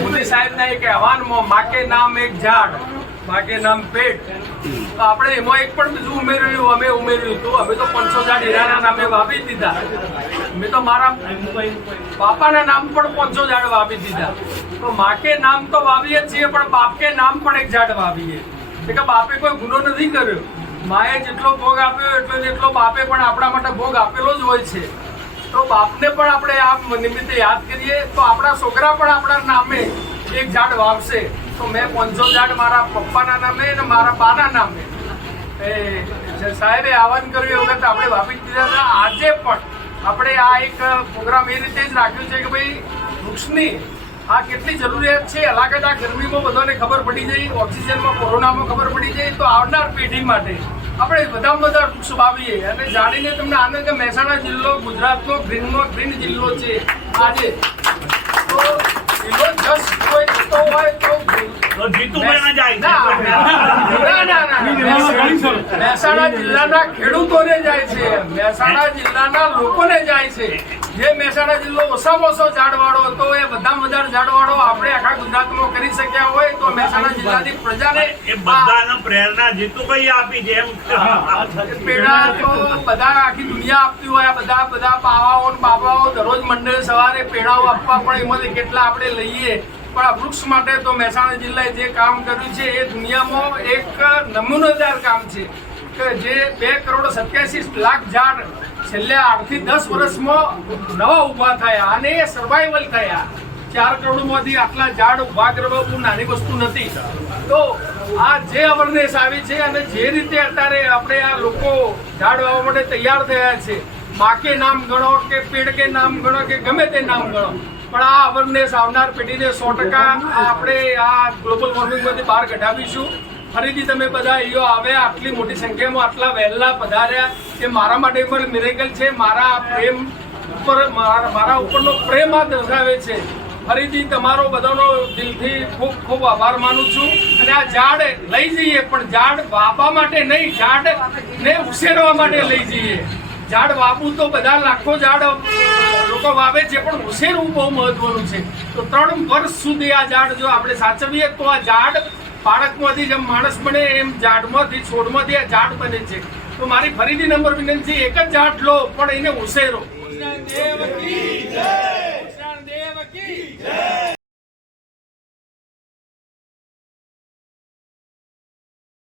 મોદી સાહેબના એક આહવાનમાં મા કે નામ એક ઝાડ મા કે નામ પેટ, તો આપણે એમાં એક પણ બીજું ઉમેર્યું, અમે ઉમેર્યું હતું. અમે તો 500 ઝાડ હીરાના નામે વાવી દીધા. મેં તો મારા બાપાના નામ પણ 500 ઝાડ વાવી દીધા. તો મા કે નામ તો વાવીએ છીએ, પણ બાપ કે નામ પણ એક ઝાડ વાવીએ. કે બાપે કોઈ ગુનો નથી કર્યો. માએ જેટલો ભોગ આપ્યો એટલો બાપે પણ આપણા માટે ભોગ આપેલો જ હોય છે. તો બાપને પણ આપણે આ નિમિત્તે યાદ કરીએ તો આપણા છોકરા પણ આપણા નામે એક ઝાડ વાવશે. તો મેં 500 ઝાડ મારા પપ્પાના નામે અને મારા બાના નામે સાહેબે આહવાન કર્યું એ વખત આપણે વાવી દીધા હતા. આજે પણ આપણે આ એક પ્રોગ્રામ એ રીતે જ રાખ્યું છે કે ભાઈ વૃક્ષની આ કેટલી જરૂરિયાત છે. અલાગત આ ગરમીમાં બધાને ખબર પડી જાય, ઓક્સિજનમાં કોરોનામાં ખબર પડી જાય, તો આવનાર પેઢી માટે આપણે બધા વૃક્ષ વાવીએ. અને જાણીને તમને આનંદ કે મહેસાણા જિલ્લો ગુજરાતનો ગ્રીન જિલ્લો છે આજે. તો એનો જસ કોઈ થતો હોય તો મહેસાણા જિલ્લાના ખેડૂતોને જાય છે, મહેસાણા જિલ્લાના લોકોને જાય છે. જે મહેસાણા જિલ્લો ઓછામાં ઓછો ઝાડવાળો હતો એ બધા ઝાડવાળો આપણે આખા ગુજરાતમાં કરી શક્યા હોય તો મહેસાણા જિલ્લાની પ્રજાને એ બધાને પ્રેરણા જીતુભાઈ આપી છે. પેડા તો બધા આખી દુનિયા આપતી હોય. બધા પાવાઓ ને બાબાઓ દરરોજ મંડળે સવારે પેડાઓ આપવા, પણ એમાંથી કેટલા આપણે લઈએ. પણ આ વૃક્ષ માટે તો મહેસાણા જિલ્લાએ જે કામ કર્યું છે એ દુનિયામાં એક નમૂનેદાર કામ છે. કે જે 2,87,00,000 ઝાડ છેલ્લે 8 થી 10 વર્ષમાં નવા ઊભા થયા અને એ સર્વાઈવલ થયા. 4 કરોડમાંથી આટલા ઝાડ ઊભા કરવા બહુ નાની વસ્તુ નથી. તો આ જે અવેરનેસ આવી છે અને જે રીતે અત્યારે આપણે આ લોકો ઝાડ વાવવા માટે તૈયાર થયા છે, મા કે નામ ગણો કે પેડ કે નામ ગણો કે ગમે તે નામ ગણો, પણ આ અવેરનેસ આવનાર પેઢીને 100% આપણે આ ગ્લોબલ વોર્મિંગમાંથી બહાર કઢાવીશું. ફરીથી તમે બધા અહીંયા આવ્યા, આટલી મોટી સંખ્યામાં આટલા વહેલા પધાર્યા, એ મારા માટે પણ મિરેકલ છે. મારા ઉપરનો પ્રેમ આ દર્શાવે છે. ફરીથી તમારો બધાનો દિલથી ખૂબ ખૂબ આભાર માનું છું. અને આ ઝાડ લઈ જઈએ, પણ ઝાડ વાવવા માટે નહીં, ઝાડને ઉછેરવા માટે લઈ જઈએ. ઝાડ વાવવું તો બધા લાખો ઝાડ લોકો વાવે છે, પણ ઉછેરવું બહુ મહત્વનું છે. તો 3 વર્ષ સુધી આ ઝાડ જો આપણે સાચવીએ તો આ ઝાડ બાળકમાંથી જેમ માણસ બને એમ ઝાડમાંથી છોડમાંથી આ ઝાડ બને છે. તો મારી ફરીથી નંબર વિનંતી, એક જ ઝાડ લો પણ એને ઉછેરો.